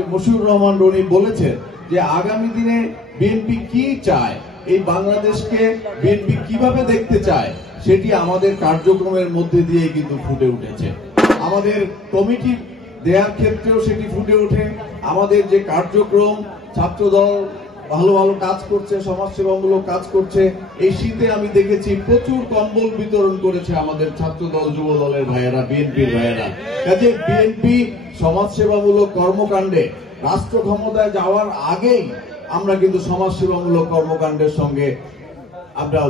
যে মশিউর রহমান রনি বলেছেন যে আগামী দিনে বিএনপি কি চায়, এই বাংলাদেশকে বিএনপি কিভাবে দেখতে চায়, সেটি আমাদের কার্যক্রমের মধ্যে দিয়ে কিন্তু ফুটে উঠেছে। আমাদের কমিটি দেওয়ার ক্ষেত্রেও সেটি ফুটে ওঠে। আমাদের যে কার্যক্রম, ছাত্রদল ভালো ভালো কাজ করছে, সমাজসেবামূলক কাজ করছে। এই শীতে আমি দেখেছি প্রচুর কম্বল বিতরণ করেছে আমাদের ছাত্রদল, যুব দলের ভাইয়েরা, বিএনপির ভাইয়েরা। কাজে বিএনপি সমাজসেবামূলক কর্মকাণ্ডে রাষ্ট্র ক্ষমতায় যাওয়ার আগেই আমরা কিন্তু সমাজসেবামূলক কর্মকাণ্ডের সঙ্গে আমরা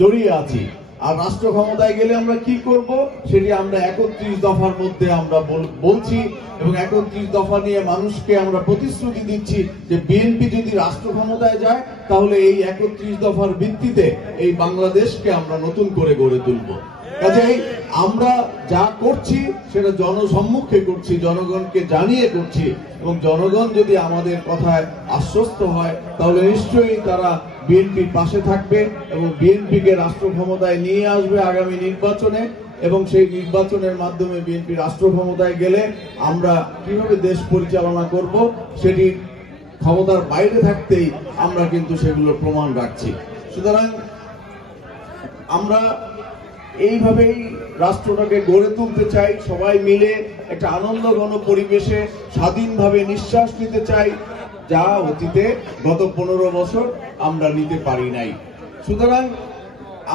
জড়িয়ে আছি। আর রাষ্ট্র ক্ষমতায় গেলে আমরা কি করব সেটি আমরা 31 দফার মধ্যে আমরা বলছি, এবং 31 দফা নিয়ে মানুষকে আমরা প্রতিশ্রুতি দিচ্ছি যে বিএনপি যদি রাষ্ট্র ক্ষমতায় যায় তাহলে এই 31 দফার ভিত্তিতে এই বাংলাদেশকে আমরা নতুন করে গড়ে তুলব। কাজেই আমরা যা করছি সেটা জনসম্মুখে করছি, জনগণকে জানিয়ে করছি, এবং জনগণ যদি আমাদের কথায় আশ্বস্ত হয় তাহলে নিশ্চয়ই তারা বিএনপির পাশে থাকবে এবং বিএনপিকে রাষ্ট্র ক্ষমতায় নিয়ে আসবে আগামী নির্বাচনে। এবং সেই নির্বাচনের মাধ্যমে বিএনপি রাষ্ট্র ক্ষমতায় গেলে আমরা কিভাবে দেশ পরিচালনা করব সেটি ক্ষমতার বাইরে থাকতেই আমরা কিন্তু সেগুলোর প্রমাণ রাখছি। সুতরাং আমরা এইভাবেই রাষ্ট্রটাকে গড়ে তুলতে চাই, সবাই মিলে একটা আনন্দঘন পরিবেশে স্বাধীনভাবে নিঃশ্বাস নিতে চাই, যা অতীতে গত 15 বছর আমরা নিতে পারি নাই। সুতরাং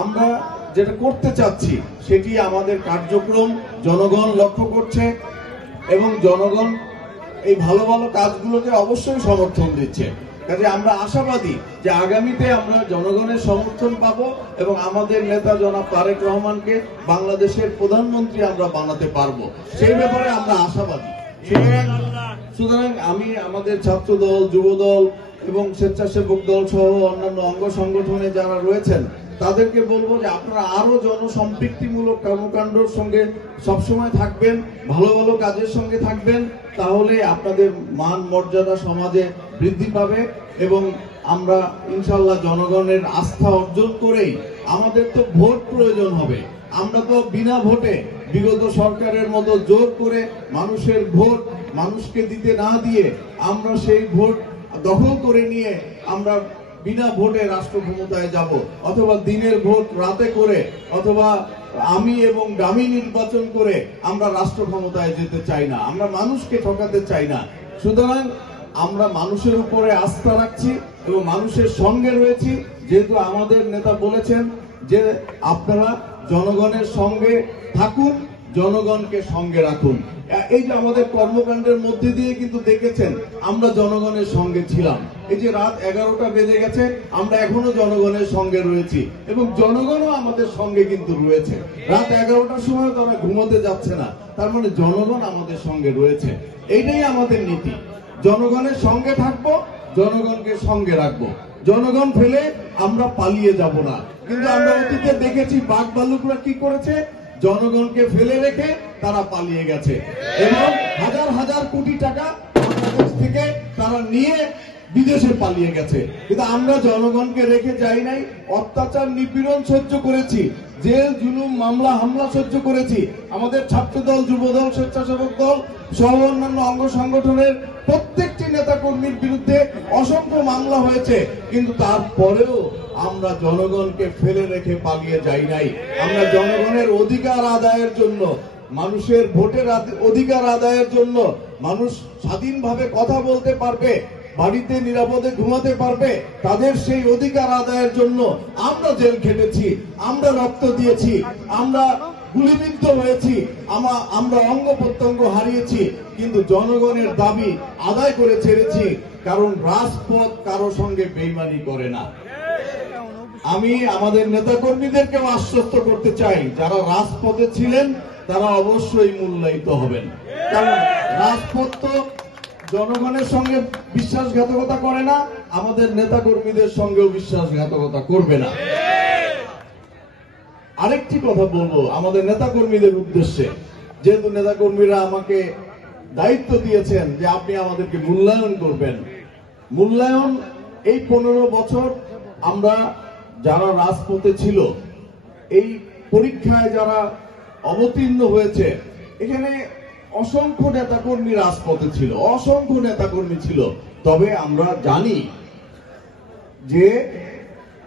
আমরা যেটা করতে চাচ্ছি সেটি আমাদের কার্যক্রম জনগণ লক্ষ্য করছে, এবং জনগণ এই ভালো ভালো কাজগুলোকে অবশ্যই সমর্থন দিচ্ছে। কাজে আমরা আশাবাদী যে আগামীতে আমরা জনগণের সমর্থন পাবো এবং আমাদের নেতা জনাব তারেক রহমানকে বাংলাদেশের প্রধানমন্ত্রী আমরা বানাতে পারবো, সেই ব্যাপারে আমরা আশাবাদী। সুতরাং আমি আমাদের ছাত্রদল, যুবদল এবং স্বেচ্ছাসেবক দল সহ অন্যান্য অঙ্গ সংগঠনে যারা রয়েছেন তাদেরকে বলবো যে আপনারা আরো জনসম্পৃক্তিমূলক কর্মকাণ্ডের সঙ্গে সবসময় থাকবেন, ভালো ভালো কাজের সঙ্গে থাকবেন, তাহলে আপনাদের মান মর্যাদা সমাজে বৃদ্ধি পাবে। এবং আমরা ইনশাল্লাহ জনগণের আস্থা অর্জন করেই, আমাদের তো ভোট প্রয়োজন হবে, আমরা তো বিনা ভোটে বিগত সরকারের মতো জোর করে মানুষের ভোট মানুষকে দিতে না দিয়ে আমরা সেই ভোট দখল করে নিয়ে আমরা বিনা ভোটে রাষ্ট্র ক্ষমতায় যাব, অথবা দিনের ভোট রাতে করে, অথবা আমি এবং ডামি নির্বাচন করে আমরা রাষ্ট্র ক্ষমতায় যেতে চাই না, আমরা মানুষকে ঠকাতে চাই না। সুতরাং আমরা মানুষের উপরে আস্থা রাখছি এবং মানুষের সঙ্গে রয়েছি, যেহেতু আমাদের নেতা বলেছেন যে আপনারা জনগণের সঙ্গে থাকুন, জনগণকে সঙ্গে রাখুন। এই যে আমাদের কর্মকাণ্ডের মধ্যে দিয়ে কিন্তু দেখেছেন আমরা জনগণের সঙ্গে ছিলাম। এই যে রাত 11টা বেজে গেছে, আমরা এখনো জনগণের সঙ্গে রয়েছি এবং জনগণও আমাদের সঙ্গে কিন্তু রয়েছে। রাত 11টার সময় তারা ঘুমোতে যাচ্ছে না, তার মানে জনগণ আমাদের সঙ্গে রয়েছে। এইটাই আমাদের নীতি, জনগণের সঙ্গে থাকবো, জনগণকে সঙ্গে রাখবো। জনগণ ফেলে আমরা পালিয়ে যাব না। কিন্তু আমরা অতীতে দেখেছি বাঘ ভাল্লুকরা কি করেছে, জনগণকে ফেলে রেখে তারা পালিয়ে গেছে এবং হাজার হাজার কোটি টাকা বাংলাদেশ থেকে তারা নিয়ে বিদেশে পালিয়ে গেছে। কিন্তু আমরা জনগণকে রেখে যাই নাই, অত্যাচার নিপীড়ন সহ্য করেছি, জেল জুলুম মামলা হামলা সহ্য করেছি। আমাদের ছাত্রদল, যুবদল, স্বেচ্ছাসেবক দল সহ অন্যান্য অঙ্গ সংগঠনের প্রত্যেকটি নেতা কর্মীর বিরুদ্ধে অসংখ্য মামলা হয়েছে, কিন্তু তারপরেও আমরা জনগণকে ফেলে রেখে পালিয়ে যাই নাই। আমরা জনগণের অধিকার আদায়ের জন্য, মানুষের ভোটের অধিকার আদায়ের জন্য, মানুষ স্বাধীনভাবে কথা বলতে পারবে, বাড়িতে নিরাপদে ঘুমাতে পারবে, তাদের সেই অধিকার আদায়ের জন্য আমরা জেল খেটেছি, আমরা রক্ত দিয়েছি, আমরা গুলিবিদ্ধ হয়েছি, আমরা অঙ্গ প্রত্যঙ্গ হারিয়েছি, কিন্তু জনগণের দাবি আদায় করে ছেড়েছি, কারণ রাজপথ কারো সঙ্গে বেইমানি করে না। আমি আমাদের নেতাকর্মীদেরকেও আশ্বস্ত করতে চাই, যারা রাজপথে ছিলেন তারা অবশ্যই মূল্যায়িত হবেন, কারণ রাজপথ তো জনগণের সঙ্গে বিশ্বাসঘাতকতা করে না, আমাদের নেতাকর্মীদের সঙ্গেও বিশ্বাসঘাতকতা করবে না। আরেকটি কথা বলবো আমাদের নেতাকর্মীদের উদ্দেশ্যে, যেহেতু নেতাকর্মীরা আমাকে দায়িত্ব দিয়েছেন যে আপনি আমাদেরকে মূল্যায়ন করবেন। মূল্যায়ন এই 15 বছর আমরা যারা রাজপথে ছিল, এই পরীক্ষায় যারা অবতীর্ণ হয়েছে, এখানে অসংখ্য নেতাকর্মী রাজপথে ছিল, অসংখ্য নেতাকর্মী ছিল। তবে আমরা জানি যে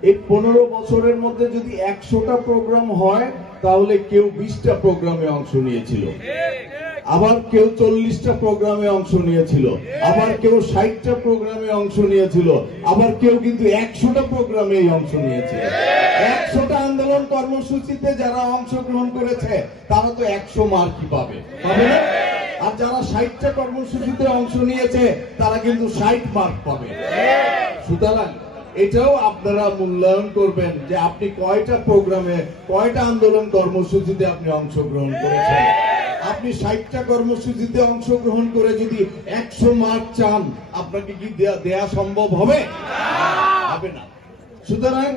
এই 15 বছরের মধ্যে যদি 100টা প্রোগ্রাম হয় তাহলে কেউ 20টা প্রোগ্রামে অংশ নিয়েছিল, আবার কেউ 40টা প্রোগ্রামে অংশ নিয়েছিল, আবার কেউ 60টা প্রোগ্রামে অংশ নিয়েছিল, আবার কেউ কিন্তু 100টা প্রোগ্রামে অংশ নিয়েছিল। 100টা আন্দোলন কর্মসূচিতে যারা অংশগ্রহণ করেছে তারা তো 100 মার্কই পাবে, পাবে না? আর যারা 60টা কর্মসূচিতে অংশ নিয়েছে তারা কিন্তু 60 মার্ক পাবে। সুতরাং এটাও আপনারা মূল্যায়ন করবেন যে আপনি কয়টা প্রোগ্রামে, কয়টা আন্দোলন কর্মসূচিতে আপনি অংশগ্রহণ করেছেন। আপনি 60টা কর্মসূচিতে অংশগ্রহণ করে যদি 100 মার্ক চান, আপনাকে কি দেয়া সম্ভব হবে? হবে না। সুতরাং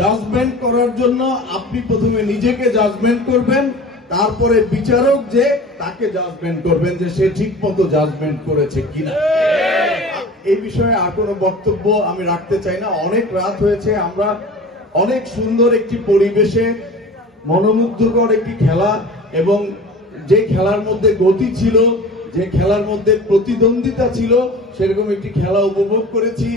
জাজমেন্ট করার জন্য আপনি প্রথমে নিজেকে জাজমেন্ট করবেন, তারপরে বিচারক যে তাকে জাজমেন্ট করবেন যে সে ঠিক মতো জাজমেন্ট করেছে কিনা। এই বিষয়ে আর কোনো বক্তব্য আমি রাখতে চাই না, অনেক রাত হয়েছে। আমরা অনেক সুন্দর একটি পরিবেশে মনোমুগ্ধকর একটি খেলা এবং যে খেলার মধ্যে গতি ছিল, যে খেলার মধ্যে প্রতিদ্বন্দ্বিতা ছিল, সেরকম একটি খেলা উপভোগ করেছি।